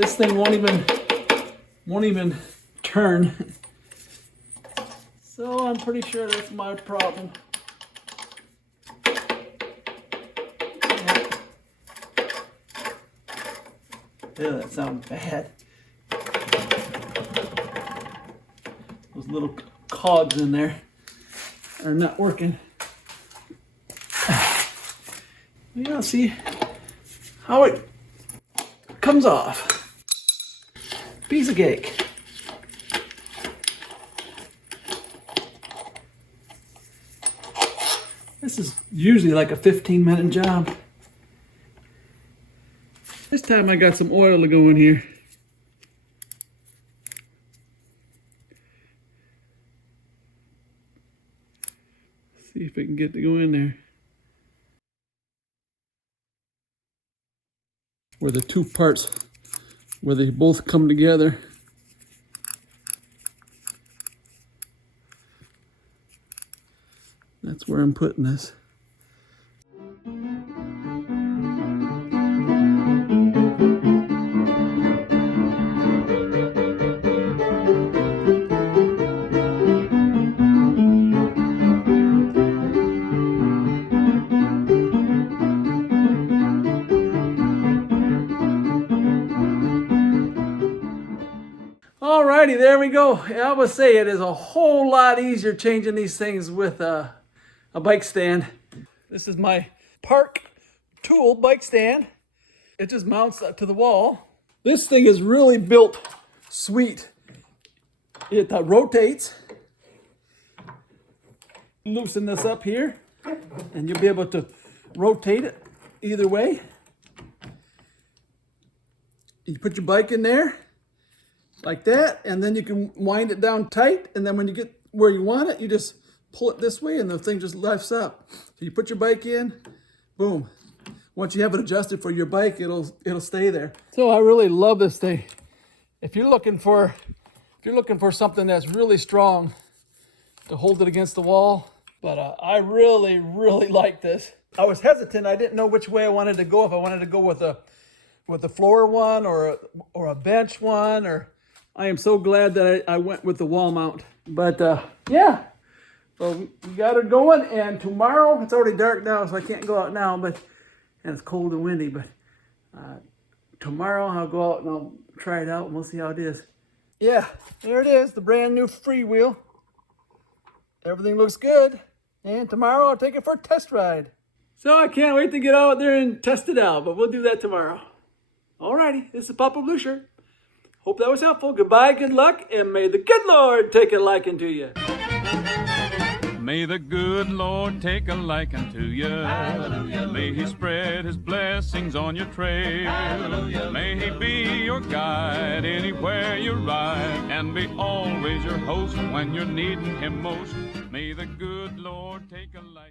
this thing won't even turn. So I'm pretty sure that's my problem. Ew, that sounds bad. Those little cogs in there are not working. Yeah, see how it comes off. Piece of cake. This is usually like a 15-minute job. This time I got some oil to go in here. See if it can get to go in there. Where the two parts, where they both come together. That's where I'm putting this. Alrighty, there we go. I would say it is a whole lot easier changing these things with a bike stand. This is my Park Tool bike stand. It just mounts up to the wall. This thing is really built sweet. It rotates. Loosen this up here and you'll be able to rotate it either way. You put your bike in there like that, and then you can wind it down tight, and then when you get where you want it, you just pull it this way and the thing just lifts up. So you put your bike in, boom. Once you have it adjusted for your bike, it'll stay there. So I really love this thing. If you're looking for something that's really strong to hold it against the wall, but I really like this. I was hesitant. I didn't know which way I wanted to go. If I wanted to go with a floor one or a bench one, or I am so glad that I went with the wall mount. But yeah, so we got it going, and tomorrow, it's already dark now, so I can't go out now, and it's cold and windy, but tomorrow I'll go out and I'll try it out and we'll see how it is. Yeah, there it is, the brand new FREEWHEEL. Everything looks good, and tomorrow I'll take it for a test ride. So I can't wait to get out there and test it out, but we'll do that tomorrow. Alrighty, this is Papa Blue Shirt. Hope that was helpful. Goodbye, good luck, and may the good Lord take a liking to you. May the good Lord take a liking to you. Hallelujah. May he spread his blessings on your trail. Hallelujah. May he be your guide anywhere you ride, and be always your host when you're needing him most. May the good Lord take a liking.